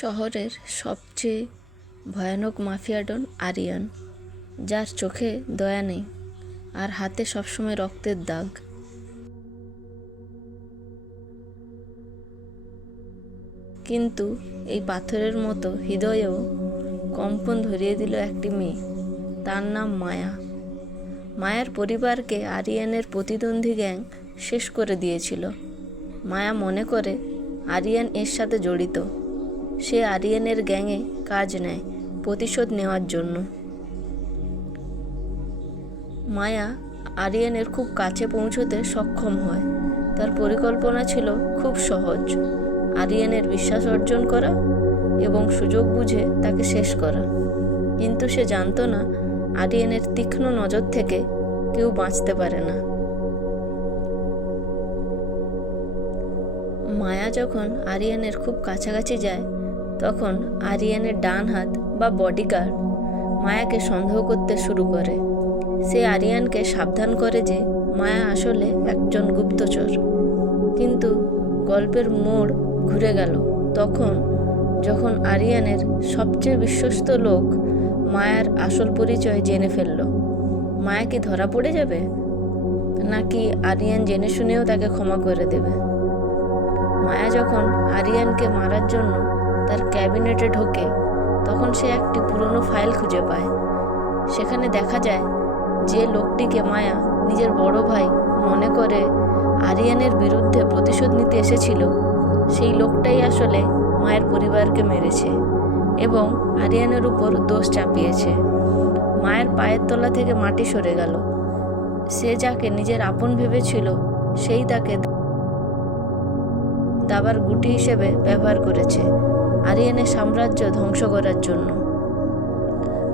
শহরের সবচেয়ে ভয়ানক মাফিয়া ডন আরিয়ান, যার চোখে দয়া নেই আর হাতে সবসময় রক্তের দাগ। কিন্তু এই পাথরের মতো হৃদয়েও কম্পন ধরিয়ে দিল একটি মেয়ে, তার নাম মায়া। মায়ার পরিবারকে আরিয়ানের প্রতিদ্বন্দ্বী গ্যাং শেষ করে দিয়েছিল। মায়া মনে করে আরিয়ান এর সাথে জড়িত। সে আরিয়ানের গ্যাংয়ে কাজ নেয় প্রতিশোধ নেওয়ার জন্য। মায়া আরিয়ানের খুব কাছে পৌঁছতে সক্ষম হয়। তার পরিকল্পনা ছিল খুব সহজ: আরিয়ানের বিশ্বাস অর্জন করা এবং সুযোগ বুঝে তাকে শেষ করা। কিন্তু সে জানতো না আরিয়ানের তীক্ষ্ণ নজর থেকে কেউ বাঁচতে পারে না। মায়া যখন আরিয়ানের খুব কাছাকাছি যায়, তখন আরিয়ানের ডান হাত বা বডিগার্ড মায়াকে সন্দেহ করতে শুরু করে। সে আরিয়ানকে সাবধান করে যে মায়া আসলে একজন গুপ্তচর। কিন্তু গল্পের মোড় ঘুরে গেল যখন আরিয়ানের সবচেয়ে বিশ্বস্ত লোক মায়ার আসল পরিচয় জেনে ফেলল। মায়া কি ধরা পড়ে যাবে, নাকি আরিয়ান জেনে শুনেও তাকে ক্ষমা করে দেবে? মায়া যখন আরিয়ানকে মারার জন্য তার ক্যাবিনেটে ঢোকে, তখন সে একটি পুরনো ফাইল খুঁজে পায়। সেখানে দেখা যায় যে লোকটিকে মায়া নিজের বড় ভাই মনে করে আরিয়ানের বিরুদ্ধে প্রতিশোধ নিতে এসেছিল, সেই লোকটাই আসলে মায়ের পরিবারকে মেরেছে এবং আরিয়ানের উপর দোষ চাপিয়েছে। মায়ের পায়ের তলা থেকে মাটি সরে গেল। সে যাকে নিজের আপন ভেবেছিল, সেই তাকে দাবার গুটি হিসেবে ব্যবহার করেছে আরিয়ানের সাম্রাজ্য ধ্বংস করার জন্য।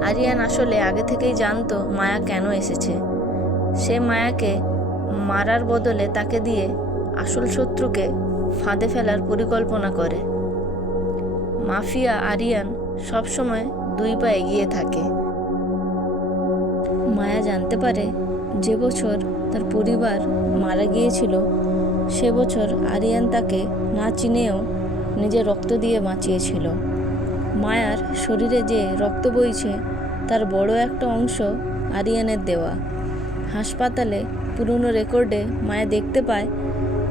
আরিয়ান আসলে আগে থেকেই জানতো মায়া কেন এসেছে। সে মায়াকে মারার বদলে তাকে দিয়ে আসল শত্রুকে ফাঁদে ফেলার পরিকল্পনা করে। মাফিয়া আরিয়ান সবসময় দুই পা এগিয়ে থাকে। মায়া জানতে পারে যে বছর তার পরিবার মারা গিয়েছিল, সে বছর আরিয়ান তাকে না চিনেও নিজের রক্ত দিয়ে বাঁচিয়েছিল। মায়ার শরীরে যে রক্ত বইছে তার বড় একটা অংশ আরিয়ানের দেওয়া। হাসপাতালে পুরনো রেকর্ডে মায়া দেখতে পায়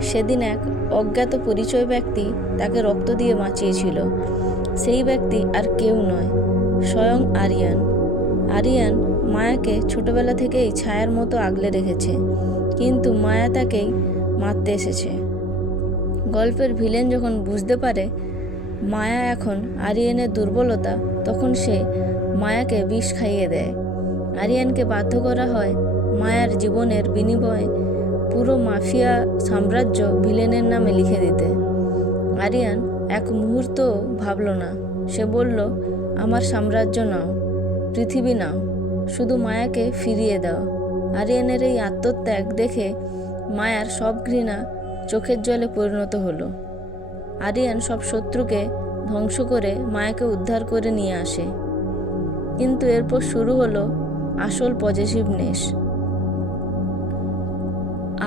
সেদিন এক অজ্ঞাত পরিচয় ব্যক্তি তাকে রক্ত দিয়ে বাঁচিয়েছিল। সেই ব্যক্তি আর কেউ নয়, স্বয়ং আরিয়ান। আরিয়ান মায়াকে ছোটবেলা থেকেই ছায়ার মতো আগলে রেখেছে, কিন্তু মায়া তাকেই মারতে এসেছে। গল্পের ভিলেন যখন বুঝতে পারে মায়া এখন আরিয়ানের দুর্বলতা, তখন সে মায়াকে বিষ খাইয়ে দেয়। আরিয়ানকে বাধ্য করা হয় মায়ার জীবনের বিনিময়ে পুরো মাফিয়া সাম্রাজ্য ভিলেনের নামে লিখে দিতে। আরিয়ান এক মুহূর্তও ভাবল না। সে বলল, আমার সাম্রাজ্য নাও, পৃথিবী নাও, শুধু মায়াকে ফিরিয়ে দাও। আরিয়ানের এই আত্মত্যাগ দেখে মায়ার সব ঘৃণা চোখের জলে পরিণত হলো। আরিয়ান সব শত্রুকে ধ্বংস করে মায়াকে উদ্ধার করে নিয়ে আসে। কিন্তু এরপর শুরু হলো আসল পজেসিভনেস।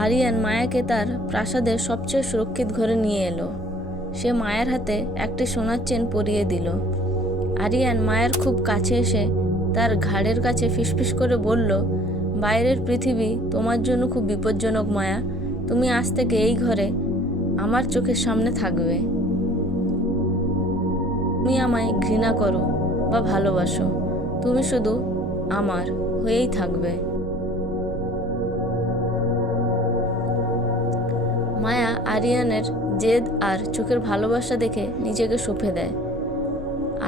আরিয়ান মায়াকে তার প্রাসাদের সবচেয়ে সুরক্ষিত ঘরে নিয়ে এলো। সে মায়ের হাতে একটি সোনার চেন পরিয়ে দিল। আরিয়ান মায়ের খুব কাছে এসে তার ঘাড়ের কাছে ফিসফিস করে বলল, বাইরের পৃথিবী তোমার জন্য খুব বিপজ্জনক মায়া। তুমি আজ থেকে এই ঘরে আমার চোখের সামনে থাকবে। তুমি আমায় ঘৃণা করো বা ভালোবাসো, তুমি শুধু আমার হয়েই থাকবে। মায়া আরিয়ানের জেদ আর চোখের ভালোবাসা দেখে নিজেকে সঁপে দেয়।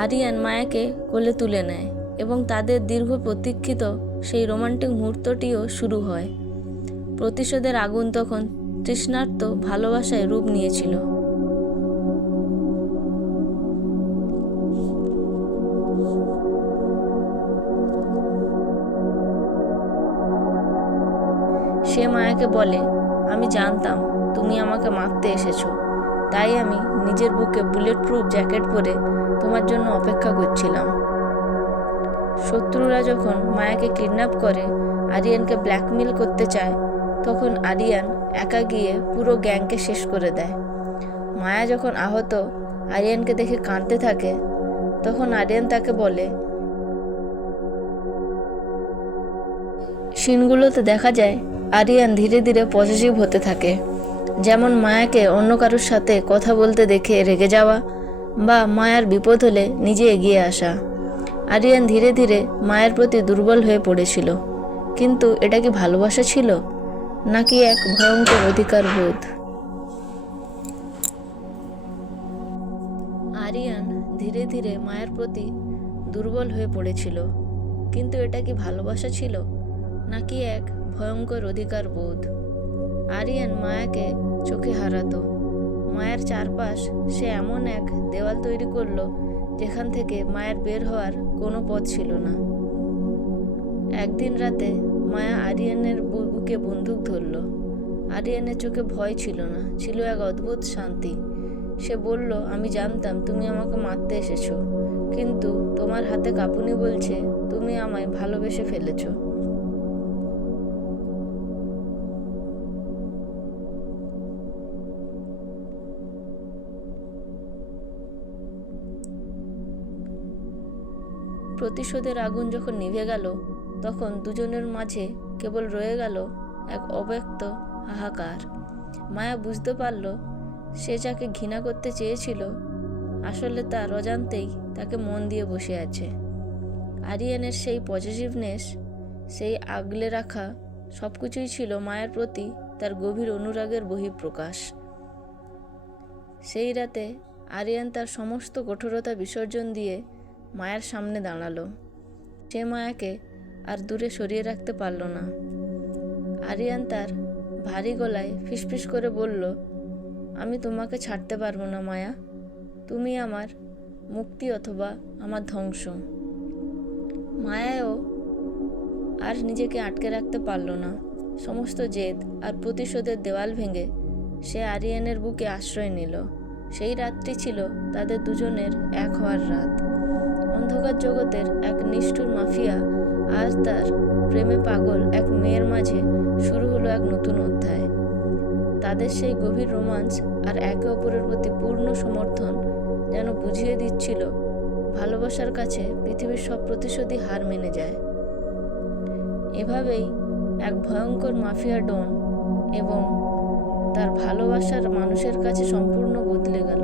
আরিয়ান মায়াকে কোলে তুলে নেয় এবং তাদের দীর্ঘ প্রতীক্ষিত সেই রোমান্টিক মুহূর্তটিও শুরু হয়। প্রতিশোধের আগুন তখন তৃষ্ণার্ত ভালোবাসায় রূপ নিয়েছিল। সে মায়াকে বলে, আমি জানতাম তুমি আমাকে মারতে এসেছো, তাই আমি নিজের বুকে বুলেট প্রুফ জ্যাকেট পরে তোমার জন্য অপেক্ষা করছিলাম। শত্রুরা যখন মায়াকে কিডন্যাপ করে আরিয়ানকে ব্ল্যাকমেল করতে চায়, তখন আরিয়ান একা গিয়ে পুরো গ্যাংকে শেষ করে দেয়। মায়া যখন আহত, আরিয়ানকে দেখে কাঁদতে থাকে, তখন আরিয়ান তাকে বলে, সিনগুলোতে দেখা যায় আরিয়ান ধীরে ধীরে পজিটিভ হতে থাকে, যেমন মায়াকে অন্য কারোর সাথে কথা বলতে দেখে রেগে যাওয়া বা মায়ার বিপদ হলে নিজে এগিয়ে আসা। আরিয়ান ধীরে ধীরে মায়ের প্রতি দুর্বল হয়ে পড়েছিল, কিন্তু এটা কি ভালোবাসা ছিল নাকি এক ভয়ঙ্কর অধিকার বোধ? আরিয়ান ধীরে ধীরে মায়ের প্রতি দুর্বল হয়ে পড়েছিল, কিন্তু এটা কি ভালোবাসা ছিল নাকি এক ভয়ঙ্কর অধিকার বোধ? আরিয়ান মায়াকে চোখে হারাতো। মায়ের চারপাশ সে এমন এক দেওয়াল তৈরি করলো যেখান থেকে মায়ের বের হওয়ার কোনো পথ ছিল না। একদিন রাতে মায়া আরিয়ানের বুকে বন্দুক ধরল। আরিয়ানের চোখে ভয় ছিল না, ছিল এক অদ্ভুত শান্তি। সে বলল, আমি জানতাম তুমি আমাকে মারতে এসেছো, কিন্তু তোমার হাতে কাঁপুনি বলছে তুমি আমায় ভালোবেসে ফেলেছো। প্রতিশোধের আগুন যখন নিভে গেল, তখন দুজনের মাঝে কেবল রয়ে গেল এক অব্যক্ত হাহাকার। মায়া বুঝতে পারল সে যাকে ঘৃণা করতে চেয়েছিল আসলে তার অজান্তেই তাকে মন দিয়ে বসে আছে। আরিয়ানের সেই পজিটিভনেস, সেই আগলে রাখা সব কিছুই ছিল মায়ের প্রতি তার গভীর অনুরাগের বহিঃপ্রকাশ। সেই রাতে আরিয়ান তার সমস্ত কঠোরতা বিসর্জন দিয়ে মায়ের সামনে দাঁড়ালো। সে মায়াকে আর দূরে সরিয়ে রাখতে পারল না। আরিয়ান তার ভারী গলায় ফিসফিস করে বলল, আমি তোমাকে ছাড়তে পারবো না মায়া, তুমি আমার মুক্তি অথবা আমার ধ্বংস। মায়াও আর নিজেকে আটকে রাখতে পারল না। সমস্ত জেদ আর প্রতিশোধের দেওয়াল ভেঙে সে আরিয়ানের বুকে আশ্রয় নিল। সেই রাতটি ছিল তাদের দুজনের এক হওয়ার রাত। অন্ধকার জগতের এক নিষ্ঠুর মাফিয়া আর তার প্রেমে পাগল এক মেয়ের মাঝে শুরু হলো এক নতুন অধ্যায়। তাদের সেই গভীর রোমাঞ্চ আর একে অপরের প্রতি পূর্ণ সমর্থন যেন বুঝিয়ে দিচ্ছিল ভালোবাসার কাছে পৃথিবীর সব প্রতিশোধই হার মেনে যায়। এভাবেই এক ভয়ঙ্কর মাফিয়া ডন এবং তার ভালোবাসার মানুষের কাছে সম্পূর্ণ বদলে গেল।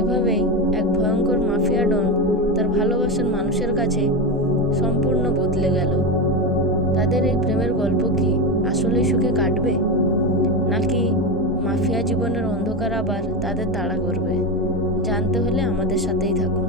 এভাবেই এক ভয়ঙ্কর মাফিয়া ডন তার ভালোবাসার মানুষের কাছে সম্পূর্ণ বদলে গেল। তাদের এই প্রেমের গল্প কি আসলেই সুখে কাটবে, নাকি মাফিয়া জীবনের অন্ধকার আবার তাদের তাড়া করবে? জানতে হলে আমাদের সাথেই থাকুন।